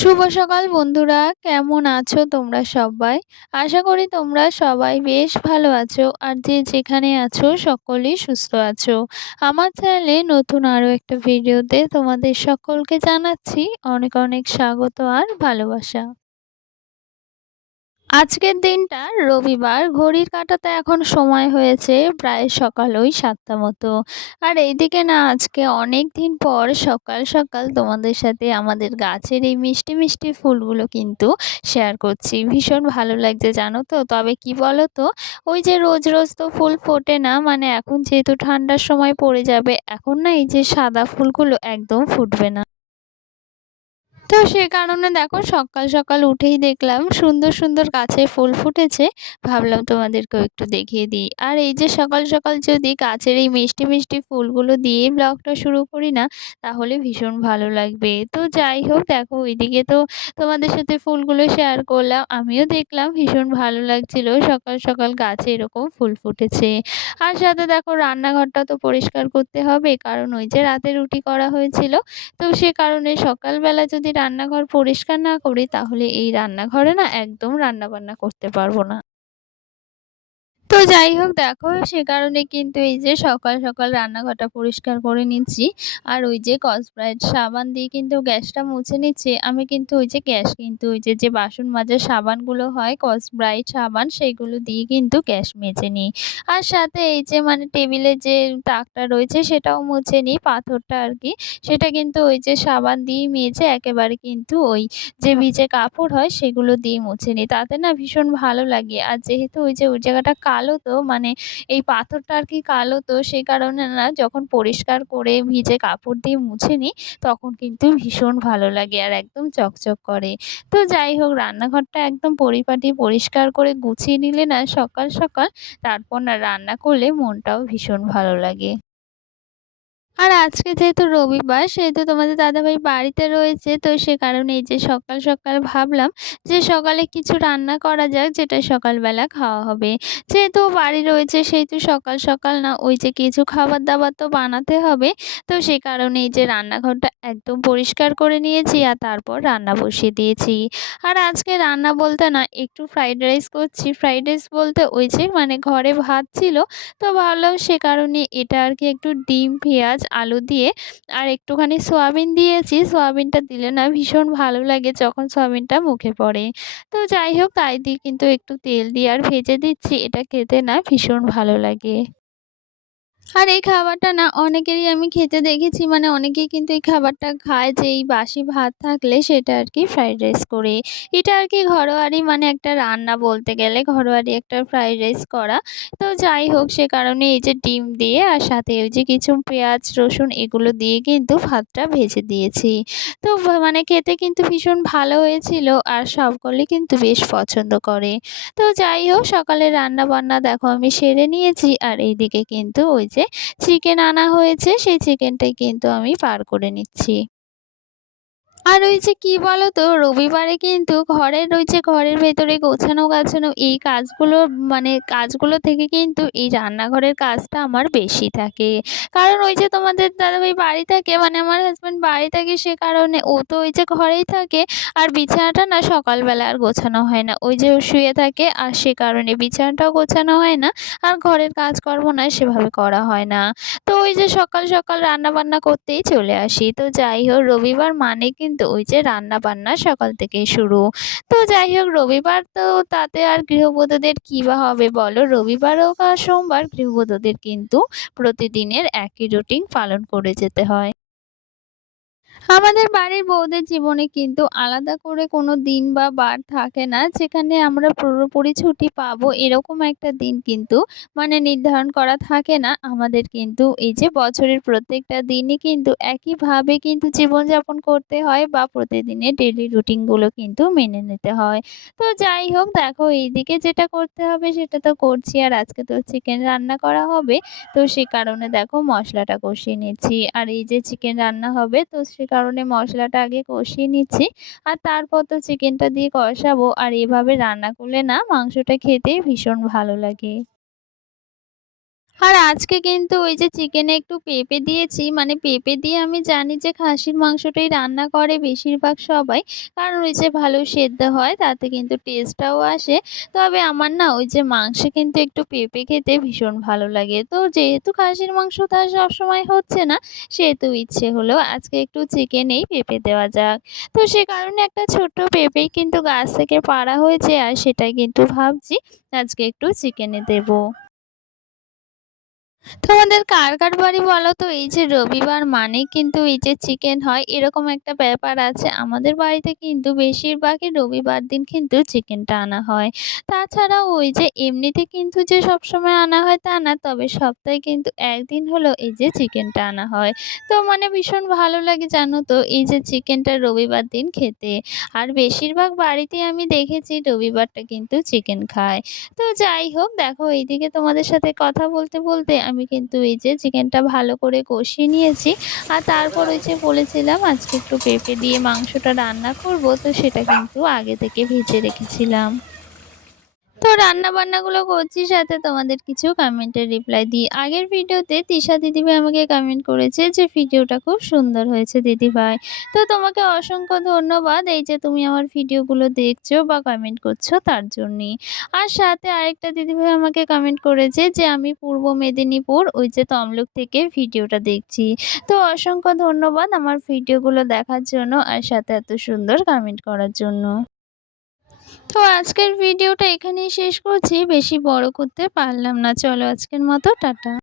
শুভ সকাল বন্ধুরা, কেমন আছো তোমরা সবাই? আশা করি তোমরা সবাই বেশ ভালো আছো আর যে যেখানে আছো সকলেই সুস্থ আছো। আমার চ্যানেলে নতুন আরও একটা ভিডিওতে তোমাদের সকলকে জানাচ্ছি অনেক অনেক স্বাগত আর ভালোবাসা। আজকের দিনটা রবিবার, ঘড়ির কাঁটাতে এখন সময় হয়েছে প্রায় সকাল ওই ৭টা মতো। আর এইদিকে না আজকে অনেক দিন পর সকাল সকাল তোমাদের সাথে আমাদের গাছের এই মিষ্টি মিষ্টি ফুলগুলো কিন্তু শেয়ার করছি। ভীষণ ভালো লাগছে জানো তো। তবে কি বলো তো, ওই যে রোজ রোজ তো ফুল ফোটে না, মানে এখন যেহেতু ঠান্ডার সময় পড়ে যাবে, এখন না এই যে সাদা ফুলগুলো একদম ফুটবে না। তো সে কারণে দেখো সকাল সকাল উঠেই দেখলাম সুন্দর সুন্দর গাছে ফুল ফুটেছে। ভাবলাম তোমাদেরকেও একটু দেখিয়ে দিই। আর এই যে সকাল সকাল যদি গাছের এই মিষ্টি মিষ্টি ফুলগুলো দিয়ে ব্লগটা শুরু করি না, তাহলে ভীষণ ভালো লাগবে। তো যাই হোক, দেখো ওইদিকে তো তোমাদের সাথে ফুলগুলো শেয়ার করলাম, আমিও দেখলাম ভীষণ ভালো লাগছিল সকাল সকাল গাছে এরকম ফুল ফুটেছে। আর সাথে দেখো রান্নাঘরটা তো পরিষ্কার করতে হবে, কারণ ওই যে রাতে রুটি করা হয়েছিল। তো সে কারণে সকালবেলা যদি রান্নাঘর পরিষ্কার না করি, তাহলে এই রান্নাঘরে না একদম রান্নাবান্না করতে পারবো না। তো যাই হোক, দেখো সে কারণে কিন্তু এই যে সকাল সকাল রান্নাঘরটা পরিষ্কার করে নিচ্ছি। আর ওই যে স্কচব্রাইট সাবান দিয়ে কিন্তু গ্যাসটা মুছে নিচ্ছি। আমি কিন্তু ওই যে গ্যাস কিন্তু ওই যে যে বাসন মাজার সাবানগুলো হয় স্কচব্রাইট সাবান, সেইগুলো দিয়ে কিন্তু গ্যাস মেজে নিই। আর সাথে এই যে মানে টেবিলের যে তাকটা রয়েছে সেটাও মুছে নিই, পাথরটা আর কি। সেটা কিন্তু ওই যে সাবান দিয়ে মেজে একেবারে কিন্তু ওই যে ভিজে কাপড় হয় সেগুলো দিয়ে মুছে নিই। তাতে না ভীষণ ভালো লাগে। আর যেহেতু ওই যে ওই জায়গাটা কালো, তো মানে এই পাথরটা আর কি কালো, তো সেই কারণে না যখন পরিষ্কার করে ভিজে কাপড় দিয়ে মুছে নিই, তখন কিন্তু ভীষণ ভালো লাগে আর একদম চকচক করে। তো যাই হোক, রান্নাঘরটা একদম পরিপাটি পরিষ্কার করে গুছিয়ে নিলে না সকাল সকাল, তারপর না রান্না করলে মনটাও ভীষণ ভালো লাগে। আর আজকে যেহেতু রবিবার, সেহেতু তোমাদের দাদাভাই বাড়িতে রয়েছে। তো সে কারণে এই যে সকাল সকাল ভাবলাম যে সকালে কিছু রান্না করা যাক, যেটা সকালবেলা খাওয়া হবে। যেহেতু ও বাড়ি রয়েছে সেহেতু সকাল সকাল না ওই যে কিছু খাবার দাবার তো বানাতে হবে। তো সে কারণে এই যে রান্নাঘরটা একদম পরিষ্কার করে নিয়েছি আর তারপর রান্না বসিয়ে দিয়েছি। আর আজকে রান্না বলতে না একটু ফ্রাইড রাইস করছি। ফ্রাইড রাইস বলতে ওই যে মানে ঘরে ভাত ছিল, তো ভাবলাম সে কারণে এটা আর কি একটু ডিম, পেঁয়াজ, আলু দিয়ে আর একটুখানি সয়াবিন দিয়েছি। সয়াবিনটা দিলে না ভীষণ ভালো লাগে যখন সয়াবিনটা মুখে পড়ে। তো যাই হোক, তাই দিয়ে কিন্তু একটু তেল দিয়ে আর ভেজে দিচ্ছি। এটা খেতে না ভীষণ ভালো লাগে। আর এই খাবারটা না অনেকেরই আমি খেতে দেখেছি, মানে অনেকেই কিন্তু এই খাবারটা খায় যে এই বাসি ভাত থাকলে সেটা আর কি ফ্রাইড রাইস করে। এটা আর কি ঘরোয়ারি মানে একটা রান্না বলতে গেলে, ঘরোয়ারি একটা ফ্রাইড রাইস করা। তো যাই হোক, সে কারণে এই যে ডিম দিয়ে আর সাথে ওই যে কিছু পেঁয়াজ রসুন এগুলো দিয়ে কিন্তু ভাতটা ভেজে দিয়েছি। তো মানে খেতে কিন্তু ভীষণ ভালো হয়েছিল আর সকলে কিন্তু বেশ পছন্দ করে। তো যাই হোক, সকালে রান্না বান্না দেখো আমি সেরে নিয়েছি আর এইদিকে কিন্তু ওই যে চিকেন আনা হয়েছে, সেই চিকেনটাই কিন্তু আমি পার করে নিচ্ছি। আর ওই যে কি বলতো, রবিবারে কিন্তু ঘরের ওই যে ঘরের ভেতরে গোছানো-গাছানো এই কাজগুলো, মানে কাজগুলো থেকে কিন্তু এই রান্নাঘরের কাজটা আমার বেশি থাকে। কারণ ওই যে তোমাদের দাদাভাই বাড়ি থাকে, মানে আমার হাসব্যান্ড বাড়ি থাকে, সে কারণে ও তো ওই যে ঘরেই থাকে। আর বিছানাটা না সকালবেলা আর গোছানো হয় না। ওই যে ও শুয়ে থাকে আর সে কারণে বিছানাটাও গোছানো হয় না। আর ঘরের কাজকর্ম না সেভাবে করা হয় না। তো ওই যে সকাল সকাল রান্না-বান্না করতেই চলে আসি। তো যাই হোক, রবিবার মানে কিন্তু ওই যে রান্না-বান্না সকাল থেকেই শুরু। তো যাই হোক, রবিবার তো তাতে আর গৃহবধূদের কি বা হবে বলো? রবিবার হোক আর সোমবার, গৃহবধূদের কিন্তু প্রতিদিনের একই রুটিন পালন করে যেতে হয়। আমাদের বাড়ির বউদের জীবনে কিন্তু আলাদা করে কোনো দিন বা বার থাকে না যেখানে আমরা পুরোপুরি ছুটি পাবো, এরকম একটা দিন কিন্তু মানে নির্ধারণ করা থাকে না। আমাদের কিন্তু এই যে বছরের প্রত্যেকটা দিনই কিন্তু একইভাবে কিন্তু জীবনযাপন করতে হয় বা প্রতিদিনের ডেইলি রুটিনগুলো কিন্তু মেনে নিতে হয়। তো যাই হোক, দেখো এইদিকে যেটা করতে হবে সেটা তো করছি। আর আজকে তো চিকেন রান্না করা হবে। তো সে কারণে দেখো মশলাটা কষিয়ে নিচ্ছি। আর এই যে চিকেন রান্না হবে, তো সে কারণে মশলাটা আগে কষিয়ে নিচ্ছি। আর তারপর তো চিকেনটা দিয়ে কষাবো। আর এভাবে রান্না করলে না মাংসটা খেতে ভীষণ ভালো লাগে। আর আজকে কিন্তু ওই যে চিকেনে একটু পেঁপে দিয়েছি। মানে পেঁপে দিয়ে আমি জানি যে খাসির মাংসটাই রান্না করে বেশিরভাগ সবাই। কারণ ওই যে ভালো সেদ্ধ হয় তাতে কিন্তু টেস্টটাও আসে। তবে আমার না ওই যে মাংসে কিন্তু একটু পেঁপে খেতে ভীষণ ভালো লাগে। তো যেহেতু খাসির মাংস তো আর সবসময় হচ্ছে না, সেহেতু ইচ্ছে হলো আজকে একটু চিকেনেই পেঁপে দেওয়া যাক। তো সে কারণে একটা ছোট্ট পেঁপেই কিন্তু গাছ থেকে পাড়া হয়েছে আর সেটাই কিন্তু ভাবছি আজকে একটু চিকেনে দেবো। তোমাদের কার বাড়ি বলো তো? এই যে রবিবার মানেই কিন্তু এই যে চিকেন হয় এরকম একটা ব্যাপার আছে। আমাদের বাড়িতে কিন্তু বেশিরভাগই রবিবার দিন কিন্তু চিকেনটা আনা হয়। তাছাড়াও ওই যে এমনিতে কিন্তু যে সবসময় আনা হয় তা না। তবে সপ্তাহে কিন্তু ১ দিন হলেও এই যে চিকেনটা আনা হয়। তো মানে ভীষণ ভালো লাগে জানো তো এই যে চিকেনটা রবিবার দিন খেতে। আর বেশিরভাগ বাড়িতেই আমি দেখেছি রবিবারটা কিন্তু চিকেন খায়। তো যাই হোক দেখো এইদিকে তোমাদের সাথে কথা বলতে আমি কিন্তু এই যে চিকেনটা ভালো করে কষিয়ে নিয়েছি। আর তারপর ওই যে বলেছিলাম আজকে একটু পেঁপে দিয়ে মাংসটা রান্না করব, তো সেটা কিন্তু আগে থেকে ভেজে রেখেছিলাম। তো রান্না-বান্নাগুলো করছি সাথে তোমাদের কিছু কমেন্টের রিপ্লাই দিই। আগের ভিডিওতে তিশা দিদিভাই আমাকে কমেন্ট করেছে যে ভিডিওটা খুব সুন্দর হয়েছে দিদিভাই। তো তোমাকে অসংখ্য ধন্যবাদ এই যে তুমি আমার ভিডিওগুলো দেখছো বা কমেন্ট করছো তার জন্যই। আর সাথে আরেকটা দিদিভাই আমাকে কমেন্ট করেছে যে আমি পূর্ব মেদিনীপুর ওই যে তমলুক থেকে ভিডিওটা দেখছি। তো অসংখ্য ধন্যবাদ আমার ভিডিওগুলো দেখার জন্য আর সাথে এত সুন্দর কমেন্ট করার জন্য। তো আজকের ভিডিওটা এখানেই শেষ করছি। বেশি বড় করতে পারলাম না। চলো আজকের মতো টাটা।